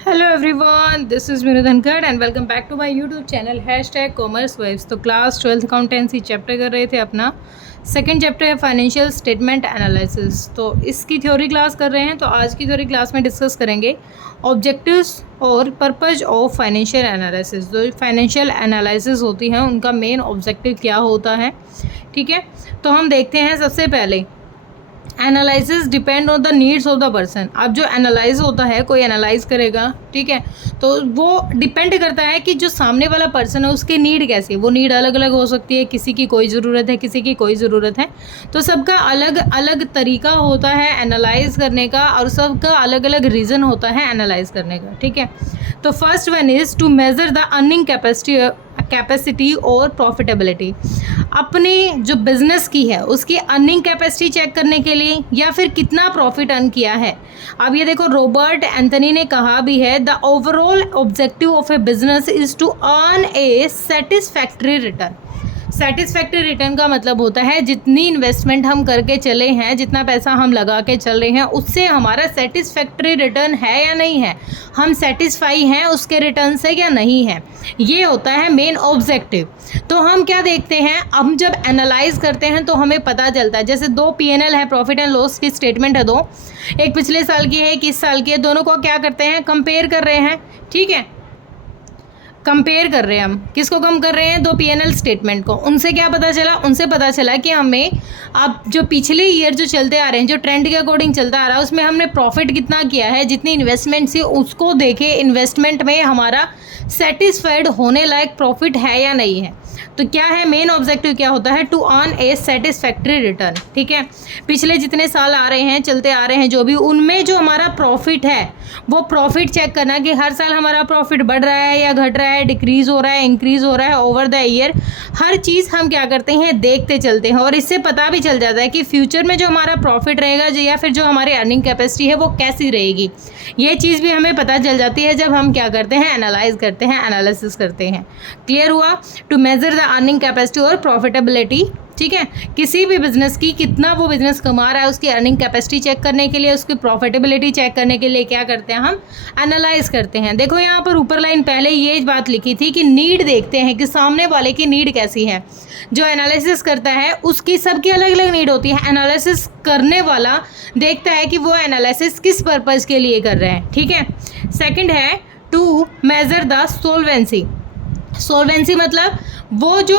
Hello everyone, this is Meenu Dhankhar and welcome back to my YouTube channel hashtag commerce vibes. तो class 12th accountancy chapter कर रहे थे अपना। Second chapter है financial statement analysis. तो इसकी थ्योरी क्लास कर रहे हैं। तो आज की थ्योरी क्लास में डिस्कस करेंगे ऑब्जेक्टिव्स और पर्पज ऑफ फाइनेंशियल एनालिसिस। जो फाइनेंशियल एनालिसिस होती हैं उनका मेन ऑब्जेक्टिव क्या होता है, ठीक है। तो हम देखते हैं सबसे पहले analysis depend on the needs of the person. अब जो एनालाइज होता है, कोई एनालाइज करेगा, ठीक है, तो वो डिपेंड करता है कि जो सामने वाला पर्सन है उसकी नीड कैसी है। वो नीड अलग अलग हो सकती है, किसी की कोई ज़रूरत है, किसी की कोई ज़रूरत है। तो सबका अलग अलग तरीका होता है एनालाइज करने का और सबका अलग अलग रीज़न होता है एनालाइज करने का, ठीक है। तो first one is to measure the earning capacity और प्रॉफिटेबिलिटी। अपनी जो बिज़नेस की है उसकी अर्निंग कैपेसिटी चेक करने के लिए या फिर कितना प्रॉफिट अर्न किया है। अब ये देखो, रॉबर्ट एंथनी ने कहा भी है, the overall objective of a business is to earn a satisfactory return. Satisfactory return का मतलब होता है जितनी इन्वेस्टमेंट हम करके चले हैं, जितना पैसा हम लगा के चल रहे हैं, उससे हमारा सेटिस्फैक्ट्री रिटर्न है या नहीं है, हम सेटिस्फाई हैं उसके रिटर्न से या नहीं है। ये होता है मेन ऑब्जेक्टिव। तो हम क्या देखते हैं, हम जब एनालाइज करते हैं तो हमें पता चलता है। जैसे दो पीएनएल है, प्रॉफिट एंड लॉस की स्टेटमेंट है, दो, एक पिछले साल की है, एक इस साल की है। दोनों को क्या करते हैं, कंपेयर कर रहे हैं, ठीक है। कंपेयर कर रहे हैं हम, किसको कम कर रहे हैं, दो पीएनएल स्टेटमेंट को। उनसे क्या पता चला, उनसे पता चला कि हमें अब जो पिछले ईयर जो चलते आ रहे हैं, जो ट्रेंड के अकॉर्डिंग चलता आ रहा है, उसमें हमने प्रॉफिट कितना किया है, जितनी इन्वेस्टमेंट से उसको देखे इन्वेस्टमेंट में हमारा सेटिस्फाइड होने लायक प्रॉफिट है या नहीं है। तो क्या है मेन ऑब्जेक्टिव, क्या होता है, to earn a satisfactory return, ठीक है। पिछले जितने साल आ रहे हैं, चलते आ रहे हैं, जो भी उनमें जो हमारा प्रॉफिट है वो प्रॉफिट चेक करना कि हर साल हमारा प्रॉफिट बढ़ रहा है या घट रहा है, डिक्रीज हो रहा है, इंक्रीज हो रहा है ओवर द ईयर। हर चीज़ हम क्या करते हैं, देखते चलते हैं और इससे पता भी चल जाता है कि फ्यूचर में जो हमारा प्रॉफिट रहेगा या फिर जो हमारी अर्निंग कैपेसिटी है वो कैसी रहेगी। ये चीज़ भी हमें पता चल जाती है जब हम क्या करते हैं, एनालाइज करते हैं, एनालिसिस करते हैं। क्लियर हुआ। To measure the earning capacity और प्रॉफिटेबिलिटी, ठीक है। किसी भी बिजनेस की कितना वो बिजनेस कमा रहा है उसकी अर्निंग कैपेसिटी चेक करने के लिए, उसकी प्रॉफिटेबिलिटी चेक करने के लिए क्या करते हैं, हम एनालाइज करते हैं। देखो यहाँ पर ऊपर लाइन पहले ये बात लिखी थी कि नीड देखते हैं कि सामने वाले की नीड कैसी है। जो एनालिसिस करता है उसकी सबकी अलग अलग नीड होती है। एनालिसिस करने वाला देखता है कि वो एनालिसिस किस पर्पज़ के लिए कर रहे हैं, ठीक है। सेकेंड है टू मेजर द सोल्वेंसी। सोल्वेंसी मतलब वो जो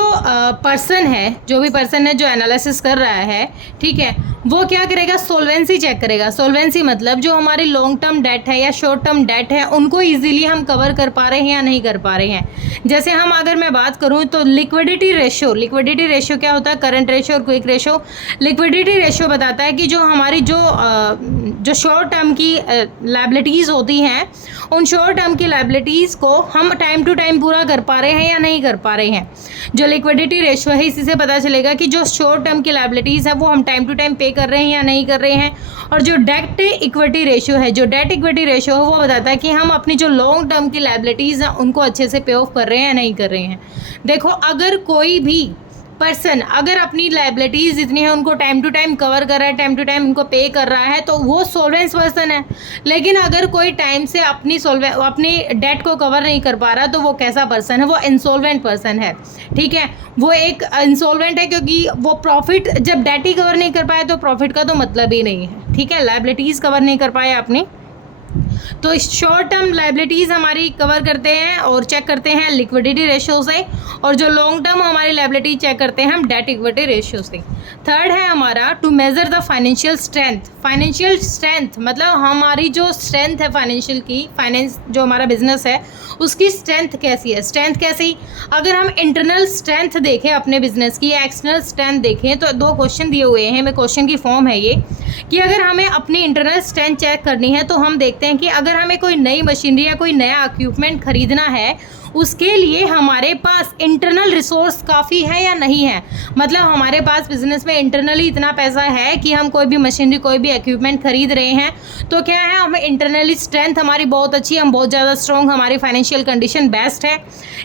पर्सन है, जो भी पर्सन है जो एनालिसिस कर रहा है, ठीक है, वो क्या करेगा, सोल्वेंसी चेक करेगा। सोल्वेंसी मतलब जो हमारी लॉन्ग टर्म डेट है या शॉर्ट टर्म डेट है उनको इजीली हम कवर कर पा रहे हैं या नहीं कर पा रहे हैं। जैसे हम अगर मैं बात करूं तो लिक्विडिटी रेशियो क्या होता है, करंट रेशियो और क्विक रेशियो। लिक्विडिटी रेशियो बताता है कि जो हमारी जो शॉर्ट टर्म की लायबिलिटीज़ होती हैं, उन शॉर्ट टर्म की लायबिलिटीज़ को हम टाइम टू टाइम पूरा कर पा रहे हैं या नहीं कर पा रहे हैं। जो लिक्विडिटी रेशियो है इसी से पता चलेगा कि जो शॉर्ट टर्म की लायबिलिटीज़ है वो हम टाइम टू टाइम पे कर रहे हैं या नहीं कर रहे हैं। और जो डेट इक्विटी रेशियो है, वो बताता है कि हम अपनी जो लॉन्ग टर्म की लायबिलिटीज़ हैं उनको अच्छे से पे ऑफ कर रहे हैं या नहीं कर रहे हैं। देखो, अगर कोई भी पर्सन अगर अपनी लायबिलिटीज़ जितनी है उनको टाइम टू टाइम कवर कर रहा है, टाइम टू टाइम उनको पे कर रहा है, तो वो सोल्वेंस पर्सन है। लेकिन अगर कोई टाइम से अपनी डेट को कवर नहीं कर पा रहा तो वो कैसा पर्सन है, वो इंसॉल्वेंट पर्सन है, ठीक है। वो एक इंसॉल्वेंट है क्योंकि वो प्रॉफिट जब डेट ही कवर नहीं कर पाया तो प्रॉफिट का तो मतलब ही नहीं है, ठीक है। लायबिलिटीज़ कवर नहीं कर पाए अपनी, तो शॉर्ट टर्म लायबिलिटीज़ हमारी कवर करते हैं और चेक करते हैं लिक्विडिटी रेशियो से, और जो लॉन्ग टर्म हमारी लायबिलिटी चेक करते हैं हम डेट इक्विटी रेशियो से। थर्ड है हमारा to measure the financial strength. Financial strength मतलब हमारी जो स्ट्रेंथ है फाइनेंशियल की, फाइनेंस जो हमारा बिजनेस है उसकी स्ट्रेंथ कैसी है। स्ट्रेंथ कैसी, अगर हम इंटरनल स्ट्रेंथ देखें अपने बिजनेस की या एक्सटर्नल स्ट्रेंथ देखें, तो दो क्वेश्चन दिए हुए हैं, मैं क्वेश्चन की फॉर्म है ये, कि अगर हमें अपनी इंटरनल स्ट्रेंथ चेक करनी है तो हम देखते हैं कि अगर हमें कोई नई मशीनरी या कोई नया इक्विपमेंट खरीदना है, उसके लिए हमारे पास इंटरनल रिसोर्स काफ़ी है या नहीं है। मतलब हमारे पास बिजनेस में इंटरनली इतना पैसा है कि हम कोई भी मशीनरी कोई भी इक्विपमेंट खरीद रहे हैं तो क्या है, हमें इंटरनली स्ट्रेंथ हमारी बहुत अच्छी है, हम बहुत ज़्यादा स्ट्रॉन्ग, हमारी फाइनेंशियल कंडीशन बेस्ट है।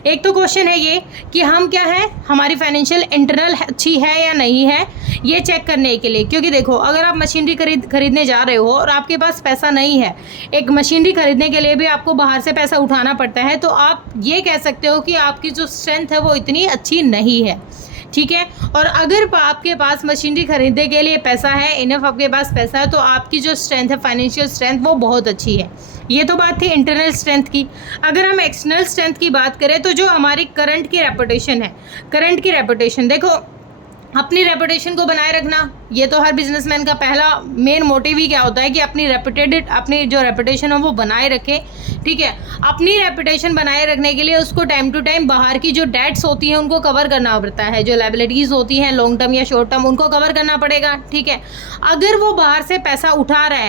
एक तो क्वेश्चन है ये कि हम क्या है, हमारी फाइनेंशियल इंटरनल अच्छी है या नहीं है, ये चेक करने के लिए। क्योंकि देखो, अगर आप मशीनरी खरीदने जा रहे हो और आपके पास पैसा नहीं है, एक मशीनरी खरीदने के लिए भी आपको बाहर से पैसा उठाना पड़ता है, तो आप ये कह सकते हो कि आपकी जो स्ट्रेंथ है वो इतनी अच्छी नहीं है, ठीक है। और अगर आपके पास मशीनरी खरीदने के लिए पैसा है, इनफ आपके पास पैसा है, तो आपकी जो स्ट्रेंथ है, फाइनेंशियल स्ट्रेंथ, वो बहुत अच्छी है। ये तो बात थी इंटरनल स्ट्रेंथ की। अगर हम एक्सटर्नल स्ट्रेंथ की बात करें तो जो हमारी करंट की रेपुटेशन है, करंट की रेपुटेशन, देखो अपनी रेपुटेशन को बनाए रखना, ये तो हर बिजनेसमैन का पहला मेन मोटिव ही क्या होता है कि अपनी जो रेपुटेशन है वो बनाए रखे, ठीक है। अपनी रेपुटेशन बनाए रखने के लिए उसको टाइम टू टाइम बाहर की जो डेट्स होती हैं उनको कवर करना पड़ता है, जो लायबिलिटीज़ होती हैं लॉन्ग टर्म या शॉर्ट टर्म, उनको कवर करना पड़ेगा, ठीक है। अगर वो बाहर से पैसा उठा रहा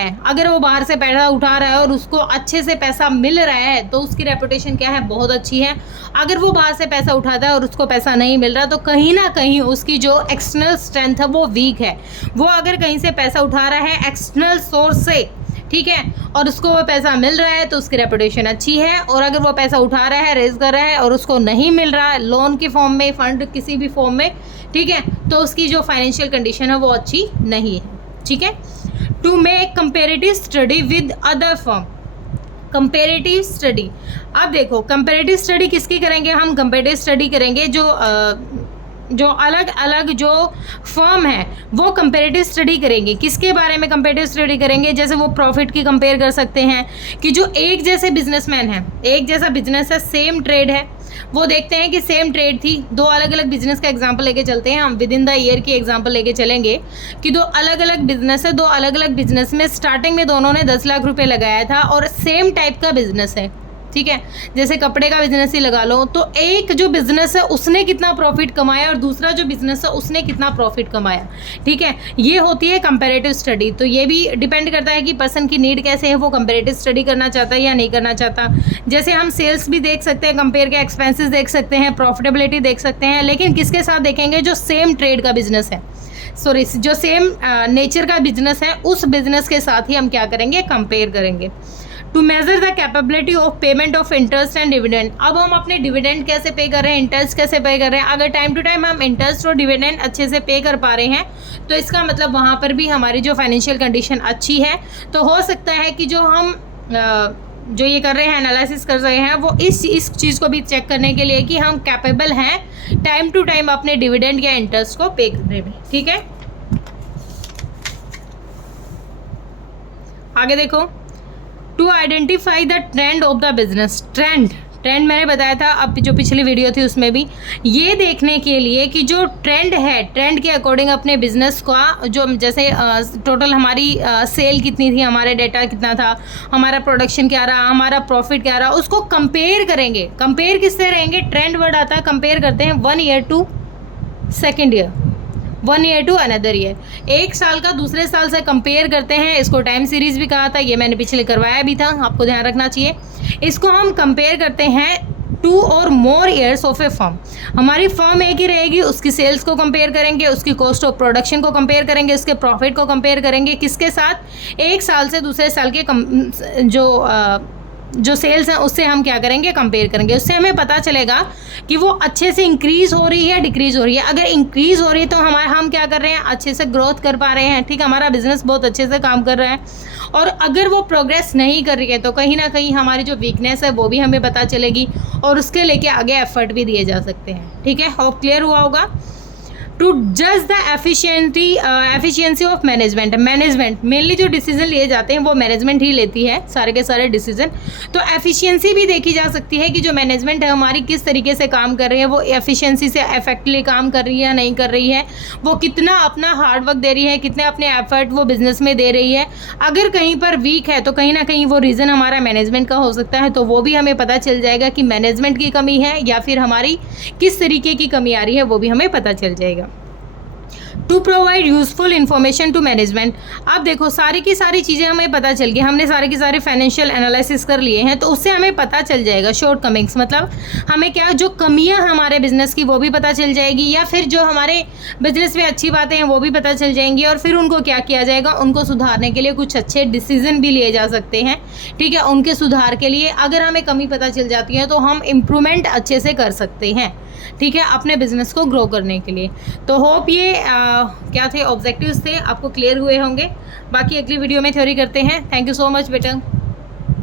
है और उसको अच्छे से पैसा मिल रहा है तो उसकी रेपुटेशन क्या है, बहुत अच्छी है। अगर वो बाहर से पैसा उठाता है और उसको पैसा नहीं मिल रहा तो कहीं ना कहीं उसकी जो एक्सटर्नल स्ट्रेंथ है वो वीक है। वो अगर कहीं से पैसा उठा रहा है एक्सटर्नल सोर्स से, ठीक है, और उसको वो पैसा मिल रहा है तो उसकी रेपुटेशन अच्छी है। और अगर वो पैसा उठा रहा है, रेज कर रहा है और उसको नहीं मिल रहा है लोन के फॉर्म में, फंड किसी भी फॉर्म में, ठीक है, तो उसकी जो फाइनेंशियल कंडीशन है वो अच्छी नहीं है, ठीक है। To make comparative study with other firm, comparative study. अब देखो कंपेरेटिव स्टडी किसकी करेंगे हम, कंपेरेटिव स्टडी करेंगे जो अलग अलग जो फर्म है वो कंपेरेटिव स्टडी करेंगे। किसके बारे में कंपेरेटिव स्टडी करेंगे, जैसे वो प्रॉफिट की कंपेयर कर सकते हैं कि जो एक जैसे बिजनेसमैन है, एक जैसा बिजनेस है, सेम ट्रेड है, वो देखते हैं कि सेम ट्रेड थी, दो अलग अलग बिजनेस का एग्जांपल लेके चलते हैं हम, विद इन द ईयर की एग्जांपल लेके चलेंगे कि दो अलग अलग बिजनेस है, दो अलग अलग बिजनेस में स्टार्टिंग में दोनों ने 10 लाख रुपए लगाया था और सेम टाइप का बिजनेस है, ठीक है। जैसे कपड़े का बिजनेस ही लगा लो, तो एक जो बिजनेस है उसने कितना प्रॉफिट कमाया और दूसरा जो बिजनेस है उसने कितना प्रॉफिट कमाया, ठीक है। ये होती है कंपैरेटिव स्टडी। तो ये भी डिपेंड करता है कि पर्सन की नीड कैसे है, वो कंपैरेटिव स्टडी करना चाहता है या नहीं करना चाहता। जैसे हम सेल्स भी देख सकते हैं, कंपेयर के एक्सपेंसेस देख सकते हैं, प्रॉफिटेबिलिटी देख सकते हैं, लेकिन किसके साथ देखेंगे, जो सेम ट्रेड का बिजनेस है, सॉरी जो सेम नेचर का बिजनेस है, उस बिजनेस के साथ ही हम क्या करेंगे, कंपेयर करेंगे। To measure the capability of payment of interest and dividend. अब हम अपने डिविडेंड कैसे पे कर रहे हैं, इंटरेस्ट कैसे पे कर रहे हैं। अगर टाइम टू टाइम हम इंटरेस्ट और डिविडेंड अच्छे से पे कर पा रहे हैं तो इसका मतलब वहाँ पर भी हमारी जो फाइनेंशियल कंडीशन अच्छी है। तो हो सकता है कि जो हम जो ये कर रहे हैं, एनालिसिस कर रहे हैं, वो इस चीज़ को भी चेक करने के लिए कि हम कैपेबल हैं टाइम टू टाइम अपने डिविडेंड या इंटरेस्ट को पे करने में, ठीक है। आगे देखो, to identify the trend of the business. Trend मैंने बताया था अब जो पिछली वीडियो थी उसमें भी, ये देखने के लिए कि जो ट्रेंड है, ट्रेंड के अकॉर्डिंग अपने बिजनेस का जो, जैसे टोटल हमारी सेल कितनी थी, हमारा डेटा कितना था, हमारा प्रोडक्शन क्या रहा, हमारा प्रॉफिट क्या रहा, उसको कंपेयर करेंगे। कंपेयर किससे रहेंगे, ट्रेंड वर्ड आता है, कंपेयर करते हैं 1 year to second year, 1 year to another year, एक साल का दूसरे साल से कंपेयर करते हैं। इसको टाइम सीरीज भी कहा था, ये मैंने पिछले करवाया भी था, आपको ध्यान रखना चाहिए। इसको हम कंपेयर करते हैं 2 और more years of A firm. हमारी फर्म एक ही रहेगी, उसकी सेल्स को कंपेयर करेंगे, उसकी कॉस्ट ऑफ प्रोडक्शन को कंपेयर करेंगे, उसके प्रॉफिट को कंपेयर करेंगे, किसके साथ, एक साल से दूसरे साल के जो सेल्स हैं उससे हम क्या करेंगे, कंपेयर करेंगे। उससे हमें पता चलेगा कि वो अच्छे से इंक्रीज़ हो रही है, डिक्रीज़ हो रही है। अगर इंक्रीज़ हो रही है तो हम क्या कर रहे हैं, अच्छे से ग्रोथ कर पा रहे हैं, ठीक है, हमारा बिजनेस बहुत अच्छे से काम कर रहा है। और अगर वो प्रोग्रेस नहीं कर रही है तो कहीं ना कहीं हमारी जो वीकनेस है वो भी हमें पता चलेगी और उसके लेके आगे एफर्ट भी दिए जा सकते हैं, ठीक है। होप क्लियर हुआ होगा। टू जज the efficiency of management mainly जो डिसीजन लिए जाते हैं वो मैनेजमेंट ही लेती है, सारे के सारे डिसीजन। तो एफिशिएंसी भी देखी जा सकती है कि जो मैनेजमेंट है हमारी किस तरीके से काम कर रही है, वो एफिशिएंसी से इफेक्टिवली काम कर रही है या नहीं कर रही है, वो कितना अपना हार्डवर्क दे रही है, कितने अपने एफर्ट वो बिजनेस में दे रही है। अगर कहीं पर वीक है तो कहीं ना कहीं वो रीज़न हमारा मैनेजमेंट का हो सकता है, तो वो भी हमें पता चल जाएगा कि मैनेजमेंट की कमी है या फिर हमारी किस तरीके की कमी आ रही है, वो भी हमें पता चल जाएगा। To provide useful information to management. अब देखो सारी की सारी चीज़ें हमें पता चल गई, हमने सारे के सारे फाइनेंशियल एनालिसिस कर लिए हैं, तो उससे हमें पता चल जाएगा शॉर्ट कमिंग्स, मतलब हमें क्या जो कमियां हमारे बिजनेस की वो भी पता चल जाएगी, या फिर जो हमारे बिजनेस में अच्छी बातें हैं वो भी पता चल जाएंगी, और फिर उनको क्या किया जाएगा, उनको सुधारने के लिए कुछ अच्छे डिसीजन भी लिए जा सकते हैं। ठीक है, उनके सुधार के लिए अगर हमें कमी पता चल जाती है तो हम इम्प्रूवमेंट अच्छे से कर सकते हैं। ठीक है, अपने बिजनेस को ग्रो करने के लिए। तो होप ये क्या थे ऑब्जेक्टिव्स थे आपको क्लियर हुए होंगे। बाकी अगली वीडियो में थ्योरी करते हैं। थैंक यू सो मच बेटा।